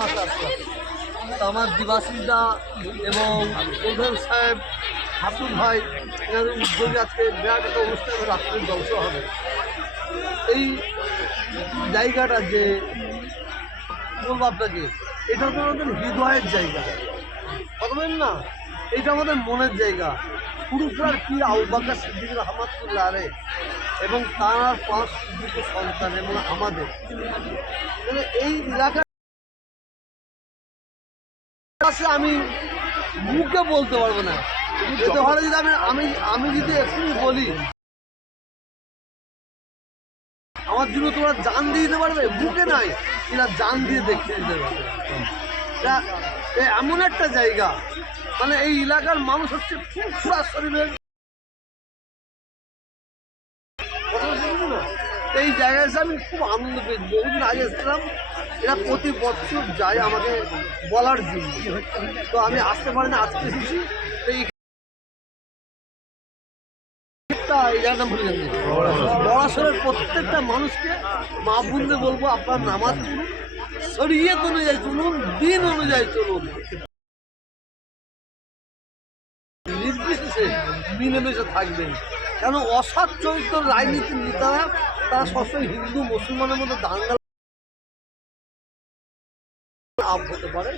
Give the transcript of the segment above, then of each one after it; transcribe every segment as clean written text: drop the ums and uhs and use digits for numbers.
মাসে আসলাম। তো আমার দিবাসীদা এবং প্রধান সাহেব হাসুন ভাই এনাদের উদ্যোগে আজকে বিরাট একটা অনুষ্ঠানে রাত্রের জলসা হবে। এই জায়গাটা যে বলবো আপনাকে, এটা তো আমাদের হৃদয়ের জায়গা, কথা বলেন না, এটা আমাদের মনের জায়গা। পুরুষরার পীর আবু বকর সিদ্দিক রহমাতুল্লাহ আলাইহি এবং তার 5 দুটো সন্তান এবং আমাদের মানে এই এলাকার কাছে আমি মুখে বলতে পারবো না। এতে হয় যদি আমি যদি এখনই বলি আমার জন্য তোমরা জান দিয়ে দিতে পারবে, মুখে নাই, এরা জান দিয়ে দেখতে দিতে পারবে। এমন একটা জায়গা, মানে এই এলাকার মানুষ হচ্ছে ফুরফুরা শরীরের। এই জায়গায় এসে আমি খুব আনন্দ পেয়েছি। বহুদিন আগে এসেছিলাম, এরা প্রতি বছর যায় আমাকে বলার জন্য, তো আমি আসতে পারি না, আজকে এসেছি। তো এই জায়গাটা ভুলে যাচ্ছি, বড়াসরের প্রত্যেকটা মানুষকে মা বোনদের বলবো আপনার নামাজ পড়ুন, শরীয়ত অনুযায়ী চলুন, দিন অনুযায়ী চলুন, নির্বিশেষে মিলেমিশে থাকবেন। কেন অসৎ চরিত্র রাজনীতির নেতারা তারা সবসময় হিন্দু মুসলমানের মধ্যে দাঙ্গা আপ হতে পারে,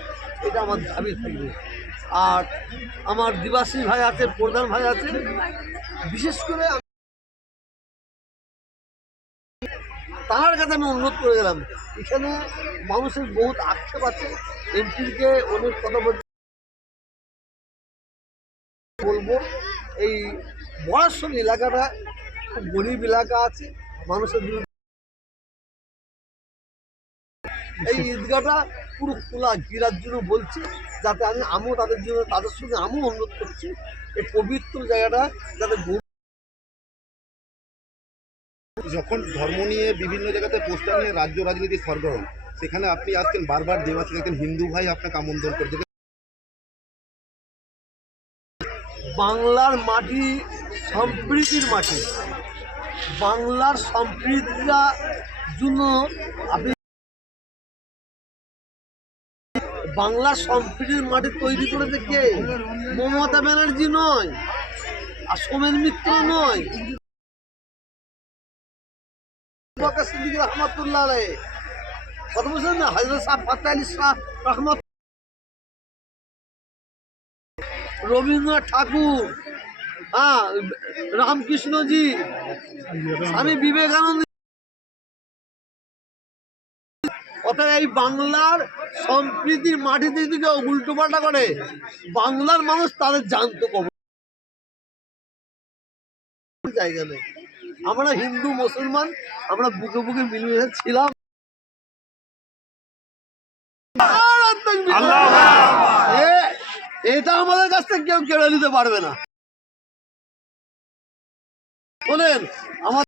এটা আমার দাবি থাকবে। আর আমার দিবাসী ভাই আছে, প্রধান ভাই আছে, বিশেষ করে তার কাছে আমি অনুরোধ করে গেলাম। এখানে মানুষের বহুত আক্ষেপ আছে, এমপিকে অনেক কথা বলবো। এই বড়াসর এলাকাটা খুব গরিব এলাকা আছে, মানুষের এই ঈদগাহটা পুরো খোলা ঘিরার জন্য বলছি, যাতে আমিও তাদের জন্য, তাদের সঙ্গে আমিও অনুরোধ করছি এই পবিত্র জায়গাটা যাতে। যখন ধর্ম নিয়ে বিভিন্ন জায়গাতে পোস্টার নিয়ে রাজ্য রাজনীতি সরগরম, সেখানে আপনি আসছেন, বারবার দেবাশী একজন হিন্দু ভাই আপনাকে আমন্ত্রণ করতে। বাংলার মাটি সম্প্রীতির মাটি, বাংলার সম্প্রীতির জন্য আপনি বাংলার সম্প্রীতির মাটি তৈরি করেছে কে? মমতা ব্যানার্জি নয়, আর সোমেন মিত্র নয়, সিদ্দিক রহমাতুল্লাহ আলাইহি, কথা বলছেন না, হযরত শাহ ফাতহ আলী শাহ রহমত, রবীন্দ্রনাথ ঠাকুর, হ্যাঁ, রামকৃষ্ণজি, স্বামী বিবেকানন্দ। অর্থাৎ এই বাংলার সম্প্রীতির মাটিতে যদি কেউ উল্টো পাল্টা করে, বাংলার মানুষ তাদের জানতো কবে জায়গা নেই। আমরা হিন্দু মুসলমান, আমরা বুকে বুকে মিলেমিশে ছিলাম। এটা আমাদের কাছ থেকে কেউ কেড়ে নিতে পারবে না। শোনেন, আমার